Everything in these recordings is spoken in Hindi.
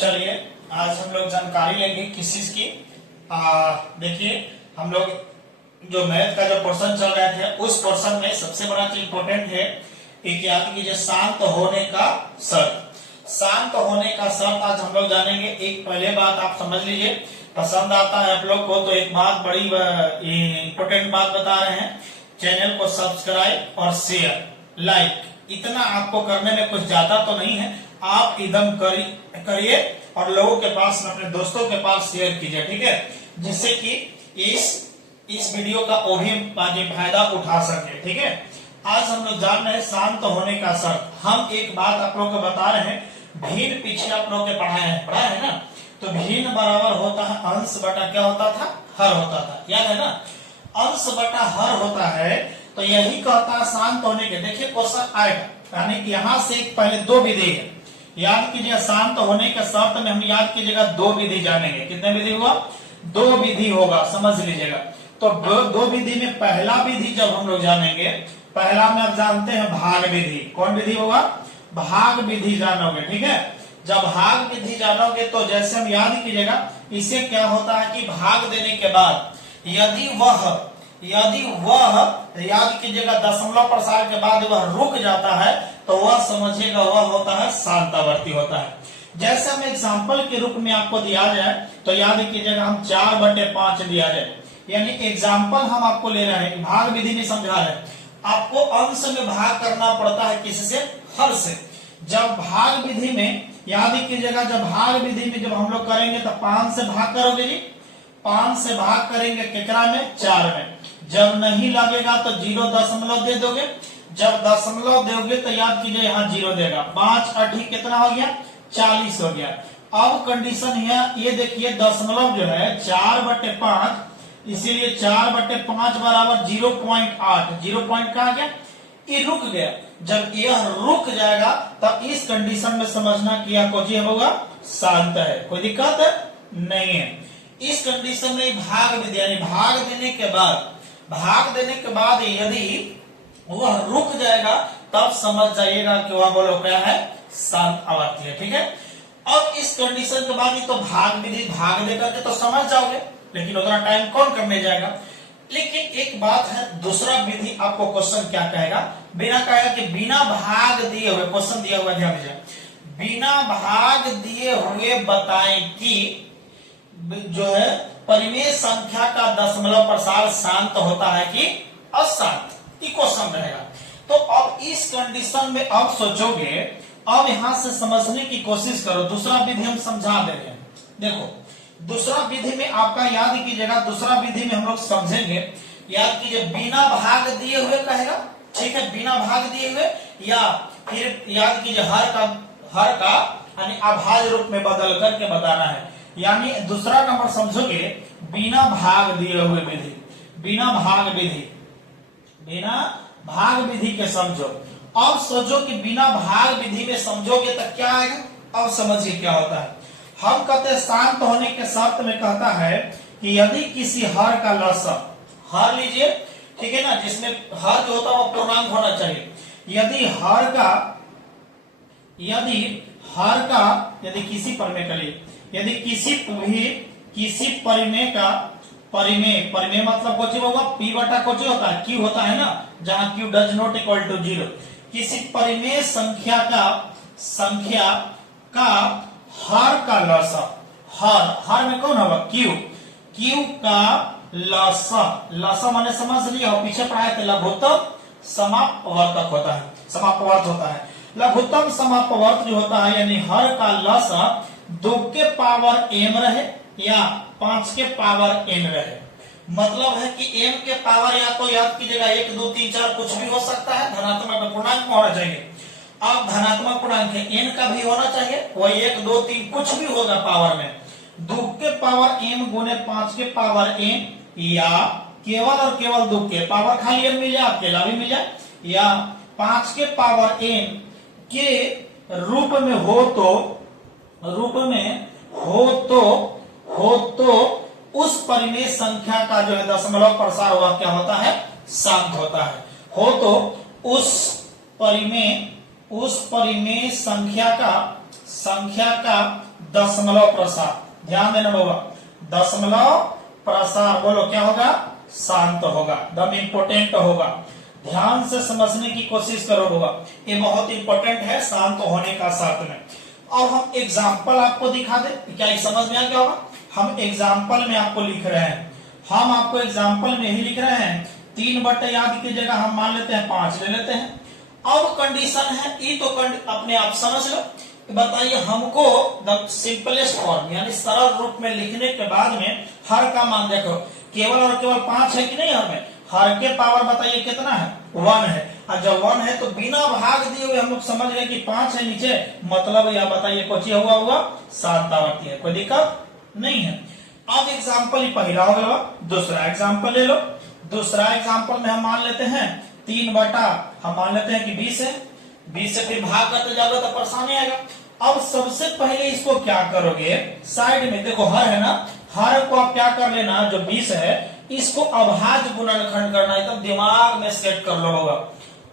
चलिए आज हम लोग जानकारी लेंगे किस चीज की। देखिए हम लोग जो मैथ का जो क्वेश्चन चल रहे थे उस क्वेश्चन में सबसे बड़ा चीज इंपॉर्टेंट है कि क्या कीजिए शांत होने का शर्त। शांत होने का शर्त आज हम लोग जानेंगे। एक पहले बात आप समझ लीजिए, पसंद आता है आप लोग को तो एक बात बड़ी इंपॉर्टेंट बात बता रहे हैं, चैनल को सब्सक्राइब और शेयर लाइक इतना आपको करने में कुछ ज्यादा तो नहीं है, आप एकदम करिए और लोगों के पास अपने दोस्तों के पास शेयर कीजिए, ठीक है, जिससे कि इस वीडियो का वो भी फायदा उठा सके। ठीक है, आज हम लोग जान रहे हैं शांत होने का शर्त। हम एक बात आप लोगों को बता रहे हैं, भिन्न पीछे आप लोगों के पढ़ा है ना, तो भिन्न बराबर होता है अंश बटा क्या होता था, हर होता था, याद है ना, अंश बटा हर होता है। तो यही कहता है शांत होने के। देखिए क्वेश्चन आएगा, यानी कि यहाँ से पहले दो विधि है, याद कीजिएगा शांत होने के शर्त में हम याद कीजिएगा दो विधि जानेंगे। कितने विधि हुआ, दो विधि होगा, समझ लीजिएगा। तो दो विधि में पहला विधि जब हम लोग जानेंगे, पहला में आप जानते हैं भाग विधि। कौन विधि होगा, भाग विधि जानोगे, ठीक है। जब भाग विधि जानोगे तो जैसे हम याद कीजिएगा, इसे क्या होता है कि भाग देने के बाद यदि वह याद कीजिएगा दशमलव प्रसार के बाद वह रुक जाता है तो वह समझिएगा वह होता है शांतावर्ती होता है। जैसे हम एग्जाम्पल के रूप में आपको दिया जाए तो याद कीजिएगा हम 4/5 दिया जाए, यानी एग्जाम्पल हम आपको ले रहे हैं, भाग विधि में समझा रहे हैं। आपको अंश में भाग करना पड़ता है किससे, हर से। जब भाग विधि में याद कीजिएगा, जब भाग विधि में जब हम लोग करेंगे तो 5 से भाग करोगे जी, 5 से भाग करेंगे कितना में, 4 में। जब नहीं लगेगा तो 0 दे दोगे, जब दशमलव दोगे तो याद कीजिए यहाँ 0 देगा। 5 8 कितना हो गया, 40 हो गया। अब कंडीशन है ये देखिए, दशमलव जो है 4/5, इसीलिए 4/5 बराबर 0.8। 0 पॉइंट कहा गया, ये रुक गया। जब यह रुक जाएगा तब इस कंडीशन में समझना कि यह कोई होगा, शांत है, कोई दिक्कत नहीं है। इस कंडीशन में भाग विधि यानी भाग देने के बाद यदि वह रुक जाएगा तब समझ जाइएगा कि वह बोलो क्या है, शांत आवर्ती है, ठीक है। अब इस कंडीशन के बाद ही तो भाग विधि भाग दे करके तो समझ जाओगे, लेकिन उतना टाइम कौन करने जाएगा। लेकिन एक बात है, दूसरा विधि आपको क्वेश्चन क्या कहेगा, बिना कहेगा कि बिना भाग दिए हुए, क्वेश्चन दिया हुआ ध्यान दीजिए, बिना भाग दिए हुए बताएं कि जो है परिमेय संख्या का दशमलव प्रसार शांत होता है कि अशांत, ये क्वेश्चन रहेगा। तो अब इस कंडीशन में अब सोचोगे, अब यहां से समझने की कोशिश करो। दूसरा विधि हम समझा दे रहे हैं, देखो दूसरा विधि में आपका याद कीजिएगा, दूसरा विधि में हम लोग समझेंगे, याद कीजिए बिना भाग दिए हुए कहेगा, ठीक है, बिना भाग दिए हुए, या फिर याद कीजिए हर का यानी अभाज्य रूप में बदल करके बताना है। यानी दूसरा नंबर समझोगे बिना भाग दिए हुए विधि, बिना भाग विधि के समझो। अब सोचो कि बिना भाग विधि में समझोगे तो क्या आएगा, अब समझिए क्या होता है। हम कहते हैं शांत होने के शर्त में कहता है कि यदि किसी हर का लसक, हर लीजिए, ठीक है ना, जिसमें हर जो होता है वो पूर्णांक होना चाहिए। यदि किसी परिमेय के लिए, यदि किसी परिमेय मतलब कुछ होगा, P बटा कुछ होता है, Q होता है ना, जहां Q does not equal to 0। किसी परिमेय संख्या का हर का लसक, हर में कौन होगा, Q का लसक माने समझ लिया, पीछे पढ़ाए थे, लघुत्तम समापवर्तक होता है, समापवर्त होता है। लघुत्तम समापवर्त जो होता है यानी हर का लसक 2 के पावर m रहे या 5 के पावर n रहे। मतलब है कि m के पावर या तो याद कीजिएगा 1 2 3 4 कुछ भी हो सकता है, धनात्मक पूर्णांक में होना चाहिए। अब धनात्मक पूर्णांक है, n का भी होना चाहिए, वही 1 2 3 कुछ भी होगा पावर में। 2 के पावर m गुने 5 के पावर n, या केवल और केवल 2 के पावर खाली m मिल जाए, अकेला भी मिल जाए, या 5 के पावर n के रूप में हो तो उस परिमेय संख्या का जो है दशमलव प्रसार हुआ क्या होता है, शांत होता है। हो तो उस परिमेय संख्या का दशमलव प्रसार, ध्यान देना बाबा, दशमलव प्रसार बोलो क्या होगा, शांत होगा, दम इंपोर्टेंट होगा, ध्यान से समझने की कोशिश करो बाबा, ये बहुत इंपॉर्टेंट है शांत होने का शर्त में। और हम एग्जाम्पल आपको दिखा दे, क्या ये समझ में आ गया होगा, हम एग्जाम्पल में आपको लिख रहे हैं, हम आपको एग्जाम्पल में ही लिख रहे हैं, 3 बटे याद की जगह हम मान लेते हैं 5 ले लेते हैं। अब कंडीशन है, ये तो अपने आप समझ लो, बताइए हमको द सिंपलेस्ट फॉर्म यानी सरल रूप में लिखने के बाद में हर का मान देखो, केवल और केवल 5 है कि नहीं, हमें हर के पावर बताइए कितना है, 1 है, और जब 1 है तो बिना भाग दिए हुए हम लोग समझ रहे कि 5 है नीचे, मतलब यह बताइए कोची हुआ शांत आवर्ती है, कोई दिक्कत नहीं है। अब एग्जाम्पल पहला हो गया, दूसरा एग्जाम्पल ले लो, दूसरा एग्जाम्पल में हम मान लेते हैं 3 बटा हम मान लेते हैं कि 20 है, 20 से फिर भाग करते जाओगे तो परेशानी आएगा। अब सबसे पहले इसको क्या करोगे, साइड में देखो हर है ना, हर को आप क्या कर लेना, जो 20 है इसको अभाज्य गुणनखंड करना, एकदम दिमाग में सेट कर लो होगा,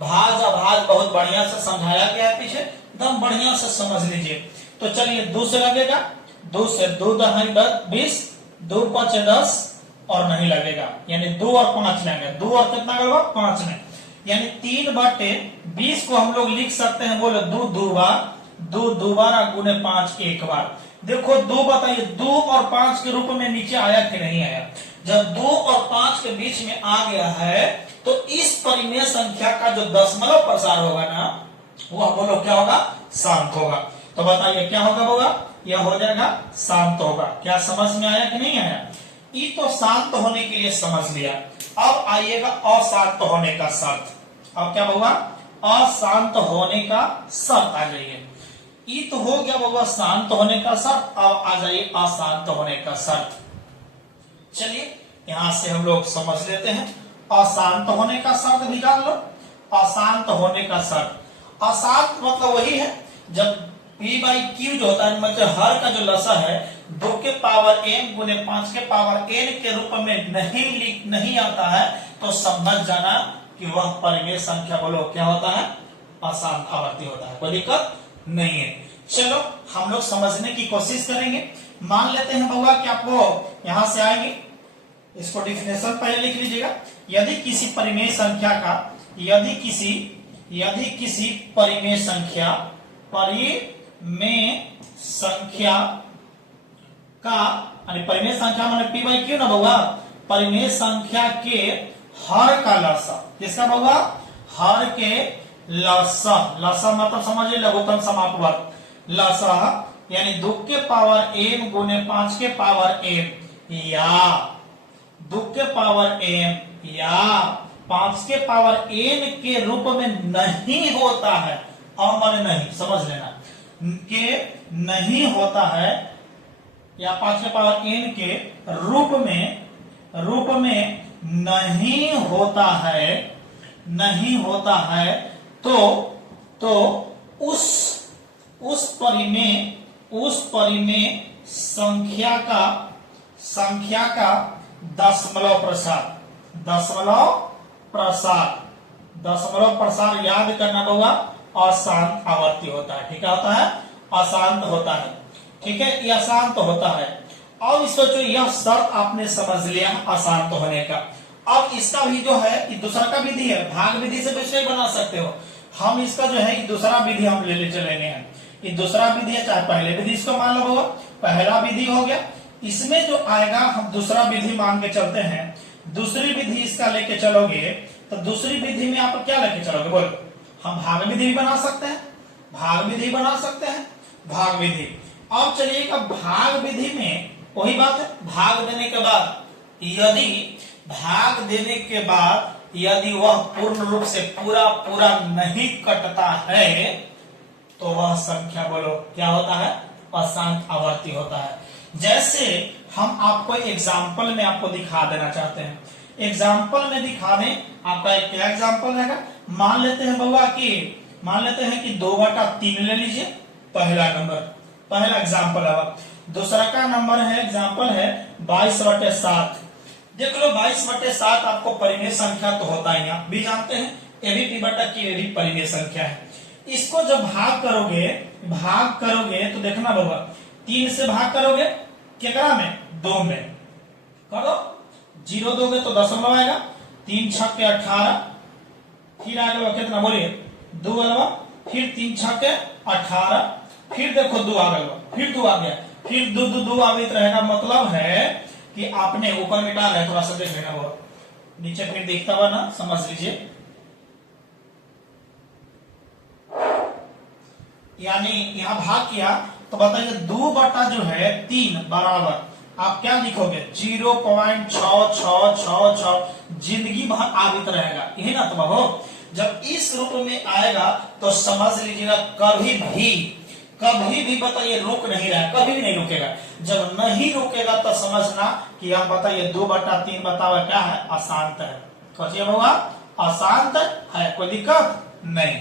भाज अभाज बहुत बढ़िया से समझाया गया है पीछे, एकदम बढ़िया से समझ लीजिए। तो चलिए 2 से लगेगा, 2 से 2 दहाई 20, 2 5 10 और नहीं लगेगा, यानी 2 और 5 लेंगे, 2 और कितना लगेगा 5 में, यानी 3 बटे 20 को हम लोग लिख सकते हैं, बोलो 2 2 बार गुने 5 एक बार। देखो 2 बताइए 2 और 5 के रूप में नीचे आया कि नहीं आया, जब 2 और 5 के बीच में आ गया है तो इस परिमेय संख्या का जो दशमलव प्रसार होगा ना, वह बोलो क्या होगा, शांत होगा। तो बताइए क्या होगा होगा, यह हो जाएगा शांत होगा। क्या समझ में आया कि नहीं आया, ये तो शांत होने के लिए समझ लिया। अब आइएगा अशांत होने का शर्त, अब क्या होगा, अशांत होने का शर्त आ जाइए, ये तो हो गया बाबा शांत होने का शर्त, अब आ जाइए अशांत होने का शर्त। चलिए यहां से हम लोग समझ लेते हैं, अशांत होने का शर्त भी जान लो, अशांत होने का शर्त, अशांत मतलब वही है जब P बाई Q जो होता है, मतलब हर का जो लसा है 2 के पावर m गुने 5 के पावर n के रूप में नहीं आता है, तो समझ जाना कि वह परिमेय संख्या बोलो क्या होता है, अशांत आवर्ती होता है, कोई दिक्कत नहीं है। चलो हम लोग समझने की कोशिश करेंगे। मान लेते हैं बाबा कि आपको यहां से आएंगे, इसको डिफिनेशन पहले लिख लीजिएगा, यदि किसी परिमेय संख्या का, यदि किसी परिमेय संख्या का परिमेय संख्या माने P बाई Q ना बाबा, परिमेय संख्या के हर का लसा, किसका बाबा, हर के लसा, लसा मतलब समझिए लघुत्तम समापवर्ग, लसा यानी 2 के पावर m गुने 5 के पावर m या 2 के पावर m या 5 के पावर n के रूप में नहीं होता है, और माने नहीं, समझ लेना के नहीं होता है, या 5 के पावर n के रूप में नहीं होता है, तो उस परिमेय संख्या का दशमलव प्रसार याद करना होगा, अशांत आवर्ती होता है, ठीक है, होता है अशांत होता है, ठीक है, यह अशांत होता है। अब सोचो यह शर्त आपने समझ लिया अशांत होने का। अब इसका भी जो है दूसरा का विधि है, भाग विधि से भी बना सकते हो, हम इसका जो है दूसरा विधि हम ले चलेंगे हैं, ये दूसरा विधि है, चाहे पहले विधि इसको मान लो, पहला विधि हो गया, इसमें जो आएगा हम दूसरा विधि मान के चलते हैं, दूसरी विधि इसका लेके चलोगे तो दूसरी विधि में आप क्या लेके चलोगे, बोलो, हम भाग विधि भी बना सकते हैं, भाग विधि। अब चलिएगा भाग विधि में वही बात है, भाग देने के बाद यदि वह पूर्ण रूप से पूरा नहीं कटता है तो वह संख्या बोलो क्या होता है, अशांत आवर्ती होता है। जैसे हम आपको एग्जाम्पल में आपको दिखा देना चाहते हैं, एग्जाम्पल में दिखा दें, आपका एक क्या एग्जाम्पल रहेगा, मान लेते हैं कि 2/3 ले लीजिए, पहला एग्जाम्पल है। दूसरा का नंबर है, एग्जाम्पल है 22/7। देख लो 22/7 आपको परिमेय संख्या तो होता ही, आप भी जानते हैं, ये भी P बटा Q भी परिमेय संख्या है। इसको जब भाग करोगे तो देखना बाबा 3 से भाग करोगे कितना में, 2 में करो, 0 दोगे तो दशमलव आएगा, 3 छक्के 18, फिर आगे कितना बोलिए 2 अलवा, फिर 3 छक्के 18, फिर देखो 2 आ गया, फिर 2 आ गया, फिर 2 आवित रहेगा, मतलब है कि आपने ऊपर मिटा रहे, थोड़ा सा देख लेना, वो नीचे फिर देखता हुआ ना समझ लीजिए। यानी यहां भाग किया तो बताइए 2 बटा जो है 3 बराबर आप क्या लिखोगे 0.6666, जिंदगी भर आवित रहेगा, यही ना तो हो। जब इस रूप में आएगा तो समझ लीजिएगा कभी भी बताइए रुक नहीं रहा, कभी भी नहीं रुकेगा। जब नहीं रुकेगा तो समझना कि हम बताइए 2 बटा 3 बताओ क्या है, अशांत है। सोचिए होगा अशांत है, कोई दिक्कत नहीं।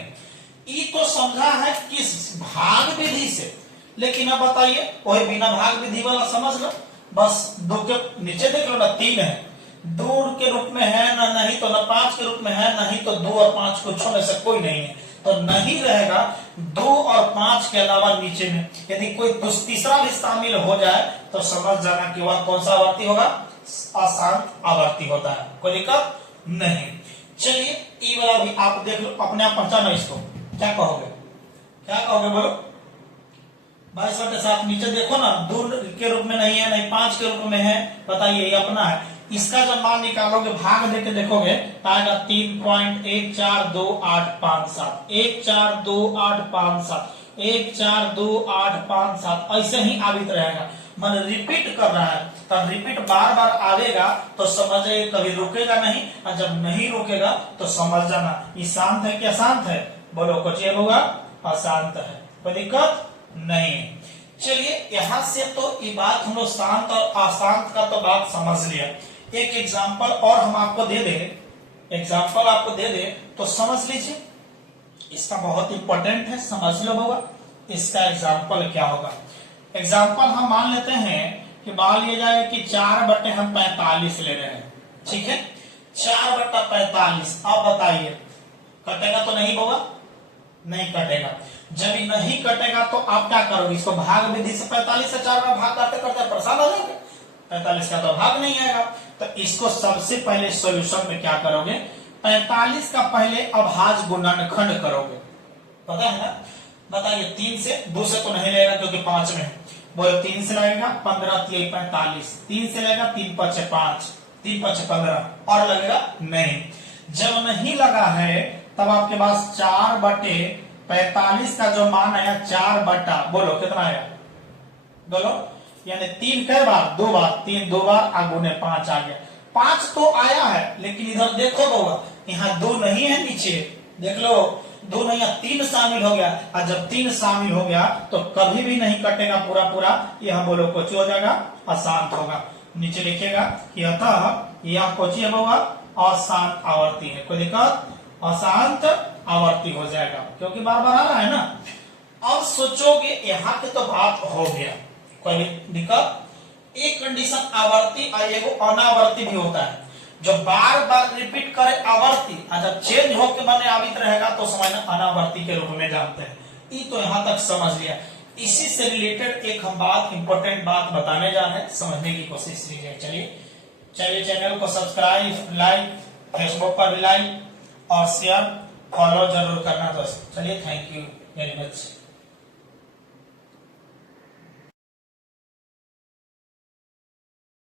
ये तो समझा है किस भाग विधि से, लेकिन अब बताइए कोई बिना भाग विधि वाला समझ लो, बस 2 के नीचे देख लो ना 3 है, 2 के रूप में है ना, नहीं तो ना 5 के रूप में है, नहीं तो 2 और 5 को छोड़ने से कोई नहीं है, तो नहीं रहेगा 2 और 5 के अलावा नीचे में। यदि कोई तीसरा भी शामिल हो जाए तो समझ जाना कि वह कौन सा आवर्ती होगा, अशांत आवर्ती होता है, कोई दिक्कत नहीं। चलिए ई वाला भी आप देख लो, अपने आप पहचानो इसको, क्या कहोगे, क्या कहोगे बोलो। 22/7 नीचे देखो ना, 2 के रूप में नहीं है, नहीं 5 के रूप में है, बताइए ये अपना है। इसका जब मान निकालोगे भाग देके देखोगे आएगा 3.142857, 142857, 142857, ऐसे ही आवित रहेगा। मन रिपीट कर रहा है, तब रिपीट बार बार आवेगा तो समझे कभी रुकेगा नहीं, और जब नहीं रुकेगा तो समझ जाना ये शांत है क्या अशांत है, बोलो कुछ ये होगा अशांत है, कोई दिक्कत नहीं। चलिए यहां से तो ये बात हम लोग शांत और अशांत का तो बात समझ लिया। एक एग्जाम्पल और हम आपको दे दे, एग्जाम्पल आपको दे दे तो समझ लीजिए, इसका बहुत इंपॉर्टेंट है, समझ लो होगा इसका एग्जाम्पल क्या होगा। एग्जाम्पल हम मान लेते हैं कि मान लिया जाए कि 4 हम 45 ले रहे हैं, ठीक है, 4/45। अब बताइए कटेगा तो नहीं होगा, नहीं कटेगा। जब ये नहीं कटेगा तो आप क्या करोगे, इसको भाग विधि से 45 से 4 में भाग करते करते परेशान हो जाएंगे, 45 का तो भाग नहीं आएगा। तो इसको सबसे पहले सॉल्यूशन में क्या करोगे, 45 का पहले अभाज्य गुणनखंड करोगे, पता है ना। बताइए 3 से 2 से तो नहीं लगेगा क्योंकि 5 में है, बोले 3 से लगेगा 15 3 45, 3 से लगेगा 3 5 5, 3 5 15, और लगेगा नहीं। जब नहीं लगा है तब आपके पास 4/45 का जो मान आया 4 बटा बोलो कितना आया, बोलो, यानी 3 कई बार, 2 बार, 3 2 बार, आगुने 5 आ गया। 5 तो आया है, लेकिन इधर देखो तो यहाँ 2 नहीं है, नीचे देख लो 2 नहीं है, 3 शामिल हो गया, और जब 3 शामिल हो गया तो कभी भी नहीं कटेगा पूरा पूरा, यह बोलो कुछ हो जाएगा, अशांत होगा। नीचे लिखेगा कि अतः यह कुछ होगा अशांत आवर्ती है, कोई दिक्कत, अशांत आवर्ती हो जाएगा क्योंकि बार बार आ रहा है ना। अब सोचोगे यहाँ के तो बात हो गया, कोई दिक्कत। एक कंडीशन आवर्ती और एगो अनावर्ती भी होता है, जो बार बार रिपीट करे आवर्ती, और जब चेंज होकर बने आवित रहेगा तो समझना अनावर्ती के रूप में जानते हैं। ये तो यहाँ तक समझ लिया। इसी से रिलेटेड एक हम बात इंपॉर्टेंट बात बताने जा रहे हैं, समझने की कोशिश कीजिए। चलिए चैनल को सब्सक्राइब, लाइक, फेसबुक पर भी लाइक और शेयर फॉलो जरूर करना दोस्तों। चलिए थैंक यू वेरी मच।